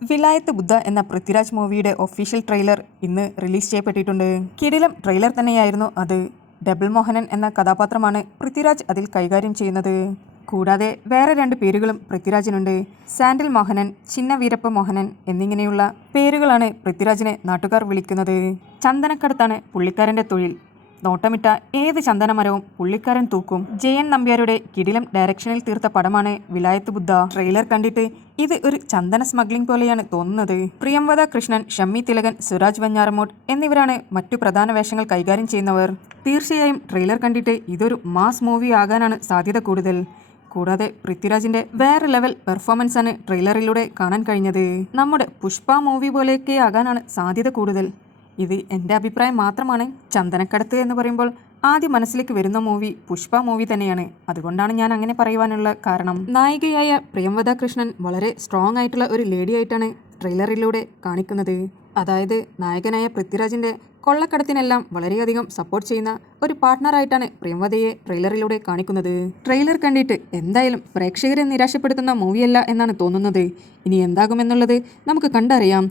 വിലായത്ത് ബുദ്ധ എന്ന പൃഥ്വിരാജ് മൂവിയുടെ official trailer ഇന്ന് റിലീസ് ചെയ്യപ്പെട്ടിട്ടുണ്ട്. കിടിലം ട്രെയിലർ തന്നെയായിരുന്നു അത്. ഡബിൾ മോഹനൻ എന്ന കഥാപാത്രമാണ് പൃഥ്വിരാജ് അതിൽ കൈകാര്യം ചെയ്യുന്നത്. കൂടാതെ വേറെ 2 പേരുകളും പൃഥ്വിരാജിനുണ്ട്. സാൻഡിൽ മോഹനൻ, ചിന്ന വീരപ്പ മോഹനൻ എന്നിങ്ങനെയുള്ള പേരുകളാണ് പൃഥ്വിരാജിനെ നാട്ടുകാർ വിളിക്കുന്നത്. ചന്ദനക്കടത്താണ് പുള്ളിക്കാരൻ്റെ തൊഴിൽ. നോട്ടമിട്ട ഏത് ചന്ദനമരവും പുള്ളിക്കാരൻ തൂക്കും. ജയൻ നമ്പ്യാരുടെ കിടിലം ഡയറക്ഷനിൽ തീർത്ത പടമാണ് വിലായത്ത് ബുദ്ധ. ട്രെയിലർ കണ്ടിട്ട് ഇത് ഒരു ചന്ദന സ്മഗ്ലിംഗ് പോലെയാണ് തോന്നുന്നത്. പ്രിയംവദ കൃഷ്ണൻ, ഷമ്മി തിലകൻ, സുരാജ് വെഞ്ഞാറമൂട് എന്നിവരാണ് മറ്റു പ്രധാന വേഷങ്ങൾ കൈകാര്യം ചെയ്യുന്നവർ. തീർച്ചയായും ട്രെയിലർ കണ്ടിട്ട് ഇതൊരു മാസ് മൂവി ആകാനാണ് സാധ്യത കൂടുതൽ. കൂടാതെ പൃഥ്വിരാജിന്റെ വേറെ ലെവൽ പെർഫോമൻസ് ആണ് ട്രെയിലറിലൂടെ കാണാൻ കഴിഞ്ഞത്. നമ്മുടെ പുഷ്പ മൂവി പോലെയൊക്കെ ആകാനാണ് സാധ്യത കൂടുതൽ. ഇത് എൻ്റെ അഭിപ്രായം മാത്രമാണ്. ചന്ദനക്കടത്ത് എന്ന് പറയുമ്പോൾ ആദ്യം മനസ്സിലേക്ക് വരുന്ന മൂവി പുഷ്പ മൂവി തന്നെയാണ്. അതുകൊണ്ടാണ് ഞാൻ അങ്ങനെ പറയുവാനുള്ള കാരണം. നായികയായ പ്രിയംവദ കൃഷ്ണൻ വളരെ സ്ട്രോങ് ആയിട്ടുള്ള ഒരു ലേഡി ആയിട്ടാണ് ട്രെയിലറിലൂടെ കാണിക്കുന്നത്. അതായത് നായകനായ പൃഥ്വിരാജിന്റെ കൊള്ളക്കടത്തിനെല്ലാം വളരെയധികം സപ്പോർട്ട് ചെയ്യുന്ന ഒരു പാർട്ട്ണറായിട്ടാണ് പ്രിയംവദയെ ട്രെയിലറിലൂടെ കാണിക്കുന്നത്. ട്രെയിലർ കണ്ടിട്ട് എന്തായാലും പ്രേക്ഷകരെ നിരാശപ്പെടുത്തുന്ന മൂവിയല്ല എന്നാണ് തോന്നുന്നത്. ഇനി എന്താകുമെന്നുള്ളത് നമുക്ക് കണ്ടറിയാം.